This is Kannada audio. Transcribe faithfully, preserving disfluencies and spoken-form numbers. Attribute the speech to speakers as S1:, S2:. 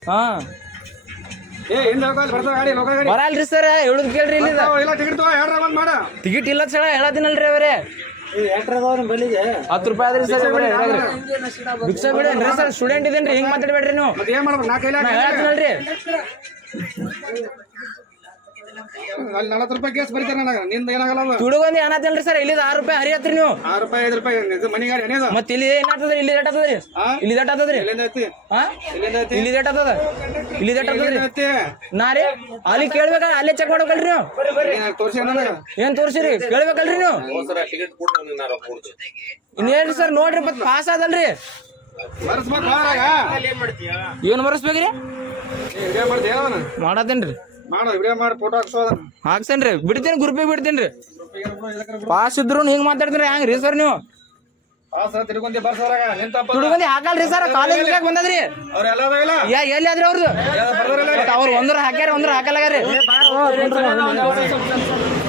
S1: ಹಾ ಬರಲ್ರಿ ಸರ್ ಹೇಳುದ್ ಕೇಳ್ರಿ ಇಲ್ಲಿ ಟಿಕೆಟ್ ಇಲ್ಲ ಸರ್ ಹೇಳದಿನಲ್ರಿ ಅವರೇ ಹತ್ತು ರೂಪಾಯಿ ಆದ್ರಿ ಸರ್ ಭಿಕ್ಷಾ ಬಿಡೇನ್ರಿ ಸರ್ ಸ್ಟೂಡೆಂಟ್ ಇದೇನ್ರಿ ಹಿಂಗ್ ಮಾತಾಡ್ಬೇಡ್ರಿ ನೀವು ಹೇಳತ್ತಿನಲ್ರಿ
S2: ನಲವತ್ತು ರೂಪಾಯಿ ಕೇಸ್ ಬರೀತಾರೆ ನಿಂದ ಏನಾಗಲ್ಲ
S1: ತುಡುಗೊಂದು ಏನಾತಲ್ರಿ ಸರ್ ಇಲ್ಲಿ ಆರು ರೂಪಾಯಿ ಹರಿಯತ್ರಿ ನೀವು
S2: ಆರು ರೂಪಾಯಿ ಐದು ರೂಪಾಯಿ ಮನಿ ಗಾಡಿ
S1: ಮತ್ತೆ ಇಲ್ಲಿ ಏನಾಗ್ತದ್ರಿ ಇಲ್ಲಿ ರೇಟ್ ಆಗ್ತದ್ರಿ ಇಲ್ಲಿ ರೇಟ್ ಆಗ್ತದ್ರಿ ಹಾ ಇಲ್ಲಿ ರೇಟ್ ಆಗ್ತದ ಇಲ್ಲಿ ರೇಟ್ ಆಗ್ತದ್ರಿ ನಾ ರೀ ಅಲ್ಲಿ ಕೇಳ್ಬೇಕ ಅಲ್ಲೇ ಚೆಕ್ ಮಾಡ್ಬೇಕಲ್ರಿ ನೀವು ಏನ್ ತೋರ್ಸಿರಿ ಕೇಳ್ಬೇಕಲ್ರಿ ನೀವು ಇನ್ನೇನ್ರಿ ಸರ್ ನೋಡ್ರಿ ಮತ್ ಪಾಸ್ ಆದಲ್ರಿ ಏನ್ ಬರ್ಸ್ಬೇಕ್ರಿ ಮಾಡತ್ತೇನ್ರಿ ಹಾಕ್ಸೇನ್ರಿ ಬಿಡ್ತೇನೆ ಗ್ರೂಪಿಗೆ ಬಿಡ್ತೇನ್ರಿ ಪಾಸ್ ಇದ್ರು ಹಿಂಗ್ ಮಾತಾಡ್ತೀರಿ ಹೆಂಗ್ರಿ ಸರ್ ನೀವು ತುಡುಗಂದಿ ಹಾಕಲ್ರಿ ಸರ್ ಕಾಲೇಜ್ ಬಂದದ್ರಿ ಎಲ್ಲಿ ಆದ್ರಿ ಅವ್ರದ್ದು ಅವ್ರು ಒಂದ್ರ ಹಾಕ್ಯಾರ ಒಂದ್ರ ಹಾಕಲ್ಲಾಗ್ರಿ